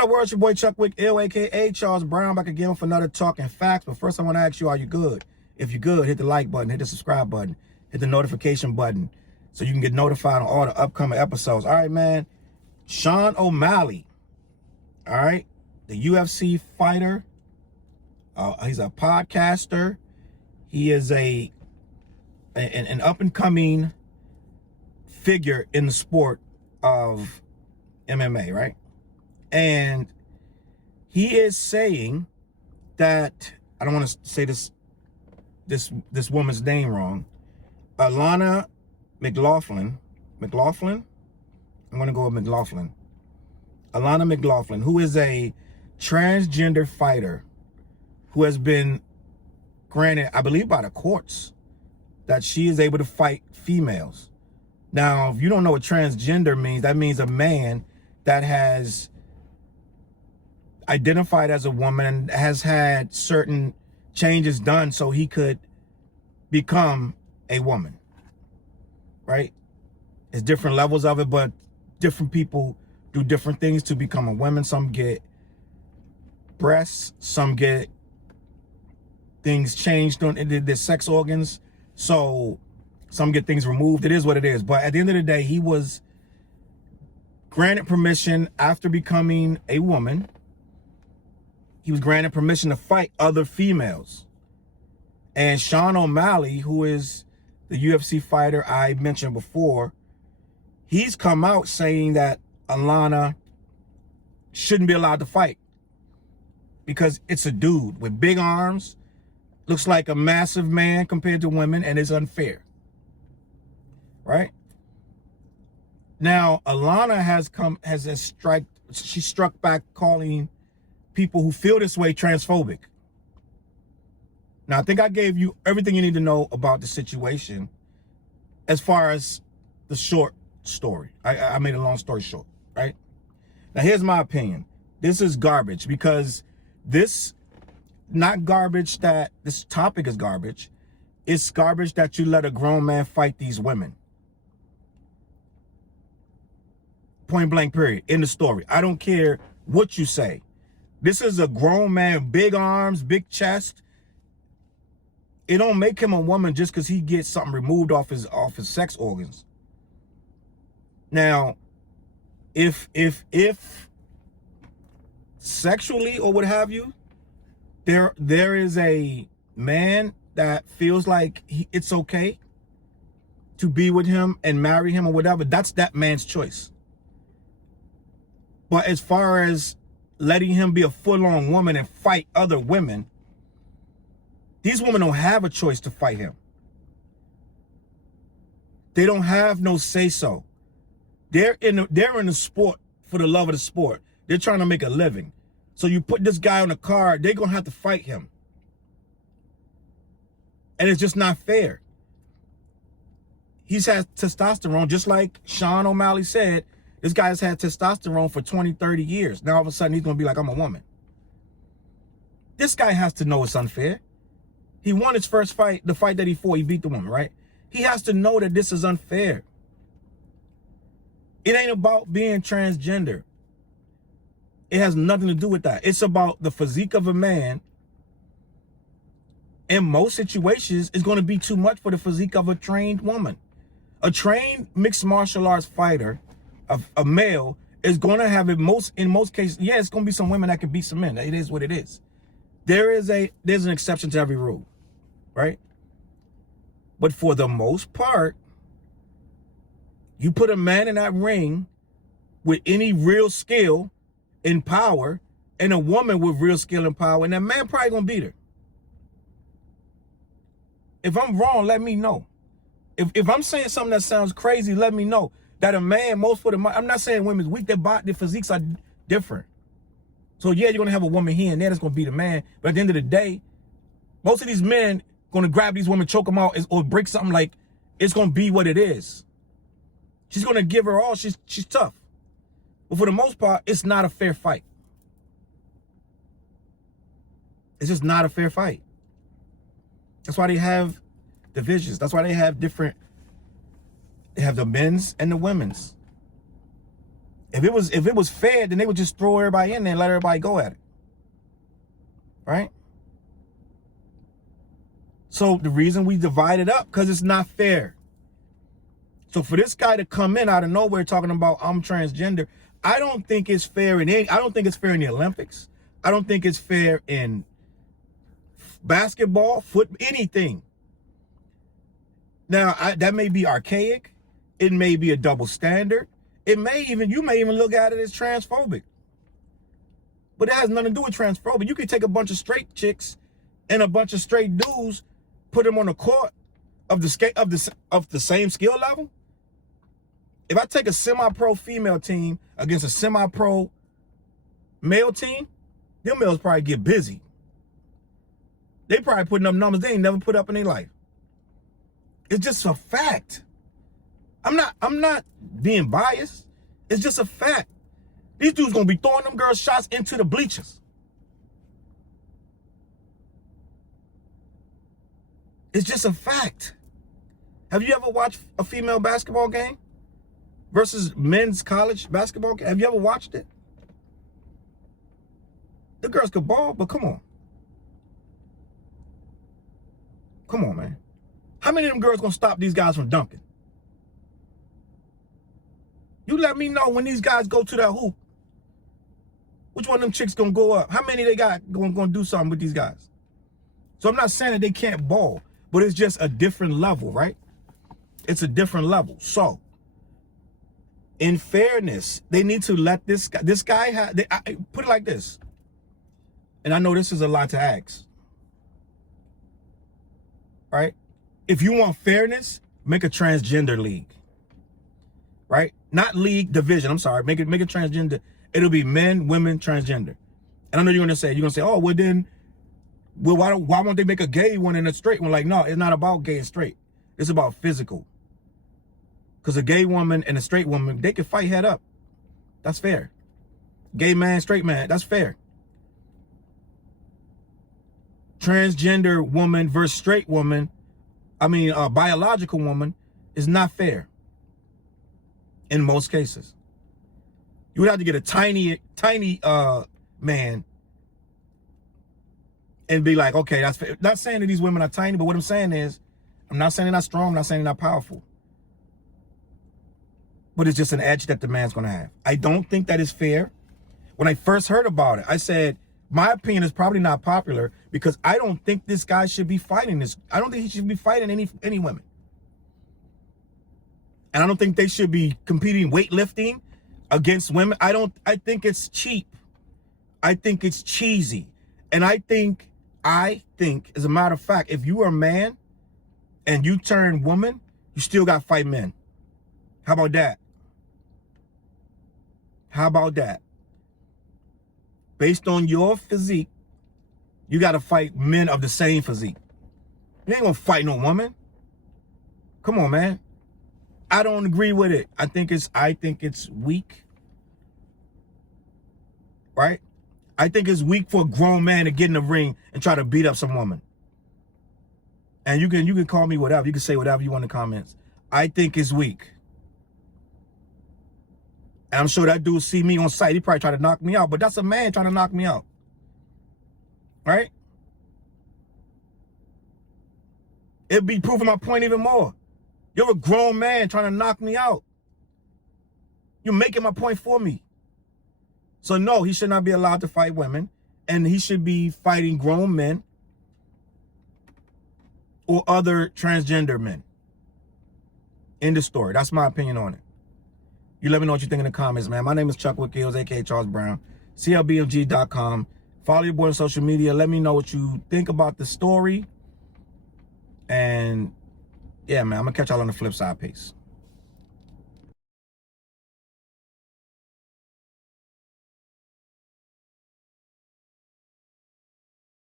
What up, world? It's your boy Chuck Wick, ill, aka Charles Brown, back again for another Talking Facts. But first, I want to ask you, are you good? If you're good, hit the like button, hit the subscribe button, hit the notification button so you can get notified on all the upcoming episodes. All right, man. Sean O'Malley, all right, the UFC fighter. He's a podcaster. He is an up-and-coming figure in the sport of MMA, right? And he is saying that, I don't want to say this woman's name wrong, Alana McLaughlin. I'm going to go with McLaughlin. Alana McLaughlin, who is a transgender fighter who has been granted, I believe by the courts, that she is able to fight females. Now, if you don't know what transgender means, that means a man that has identified as a woman and has had certain changes done so he could become a woman, right? There's different levels of it, but different people do different things to become a woman. Some get breasts, some get things changed on their sex organs, so some get things removed. It is what it is. But at the end of the day, he was granted permission after becoming a woman. He was granted permission to fight other females. And Sean O'Malley, who is the UFC fighter I mentioned before, he's come out saying that Alana shouldn't be allowed to fight because it's a dude with big arms, looks like a massive man compared to women, and it's unfair, right? Now, Alana she struck back calling people who feel this way transphobic. Now, I think I gave you everything you need to know about the situation as far as the short story. I made a long story short, right? Now, here's my opinion. This is garbage because this topic is garbage. It's garbage that you let a grown man fight these women. Point blank, period. In the story. I don't care what you say. This is a grown man, big arms, big chest. It don't make him a woman just because he gets something removed off his sex organs. Now, if sexually or what have you, there is a man that feels like it's okay to be with him and marry him or whatever, that's that man's choice. But as far as letting him be a full-on woman and fight other women, these women don't have a choice to fight him. They don't have no say-so. They're in the sport for the love of the sport. They're trying to make a living. So you put this guy on the card, they're gonna have to fight him. And it's just not fair. He's had testosterone, just like Sean O'Malley said. This guy has had testosterone for 20, 30 years. Now all of a sudden he's gonna be like, I'm a woman. This guy has to know it's unfair. He won his first fight, the fight that he fought, he beat the woman, right? He has to know that this is unfair. It ain't about being transgender. It has nothing to do with that. It's about the physique of a man. In most situations, it's going to be too much for the physique of a trained woman. A trained mixed martial arts fighter, a male, is going to have in most cases, yeah, it's going to be some women that can beat some men. It is what it is. There's an exception to every rule, right? But for the most part, you put a man in that ring with any real skill and power and a woman with real skill and power, and that man probably gonna beat her. If I'm wrong, let me know. If I'm saying something that sounds crazy, let me know. That a man, I'm not saying women's weak, their physiques are different. So yeah, you're gonna have a woman here and there that's gonna beat a man, but at the end of the day, most of these men gonna grab these women, choke them out, or break something. Like, it's gonna be what it is. She's gonna give her all. She's tough. But for the most part, it's not a fair fight. It's just not a fair fight. That's why they have divisions. That's why they have different, they have the men's and the women's. If it was fair, then they would just throw everybody in there and let everybody go at it. Right? So the reason we divide it up, because it's not fair. So for this guy to come in out of nowhere talking about I'm transgender, I don't think it's fair I don't think it's fair in the Olympics. I don't think it's fair in basketball, anything. Now, that may be archaic. It may be a double standard. You may even look at it as transphobic. But it has nothing to do with transphobic. You could take a bunch of straight chicks and a bunch of straight dudes, put them on the court of the same skill level. If I take a semi-pro female team against a semi-pro male team, them males probably get busy. They probably putting up numbers they ain't never put up in their life. It's just a fact. I'm not being biased. It's just a fact. These dudes gonna be throwing them girls shots into the bleachers. It's just a fact. Have you ever watched a female basketball game versus men's college basketball game? Have you ever watched it? The girls could ball, but come on. Come on, man. How many of them girls gonna stop these guys from dunking? You let me know when these guys go to that hoop. Which one of them chicks gonna go up? How many they got gonna do something with these guys? So I'm not saying that they can't ball, but it's just a different level, right? It's a different level. So, in fairness, they need to let this guy put it like this. And I know this is a lot to ask. Right? If you want fairness, make a transgender league. Right? Not league, division. I'm sorry. Make it transgender. It'll be men, women, transgender. And I know you're gonna say, oh, well then, why won't they make a gay one and a straight one? Like, no, it's not about gay and straight. It's about physical. Because a gay woman and a straight woman, they can fight head up. That's fair. Gay man, straight man, that's fair. Transgender woman versus straight woman, biological woman, is not fair. In most cases. You would have to get a tiny man and be like, okay, that's fair. Not saying that these women are tiny, but what I'm saying is, I'm not saying they're not strong, I'm not saying they're not powerful. But it's just an edge that the man's gonna have. I don't think that is fair. When I first heard about it, I said, my opinion is probably not popular because I don't think this guy should be fighting this. I don't think he should be fighting any women. And I don't think they should be competing weightlifting against women. I think it's cheap. I think it's cheesy. And I think, as a matter of fact, if you are a man and you turn woman, you still got to fight men. How about that? How about that? Based on your physique, you got to fight men of the same physique. You ain't gonna fight no woman. Come on, man. I don't agree with it. I think it's weak. Right? I think it's weak for a grown man to get in the ring and try to beat up some woman. And you can call me whatever. You can say whatever you want in the comments. I think it's weak. And I'm sure that dude see me on sight. He probably try to knock me out. But that's a man trying to knock me out. Right? It'd be proving my point even more. You're a grown man trying to knock me out. You're making my point for me. So no, he should not be allowed to fight women. And he should be fighting grown men or other transgender men. End of story. That's my opinion on it. You let me know what you think in the comments, man. My name is Chuck Wickills, a.k.a. Challz Brown. CLBMG.com. Follow your boy on social media. Let me know what you think about the story. And yeah, man, I'm going to catch y'all on the flip side. Peace.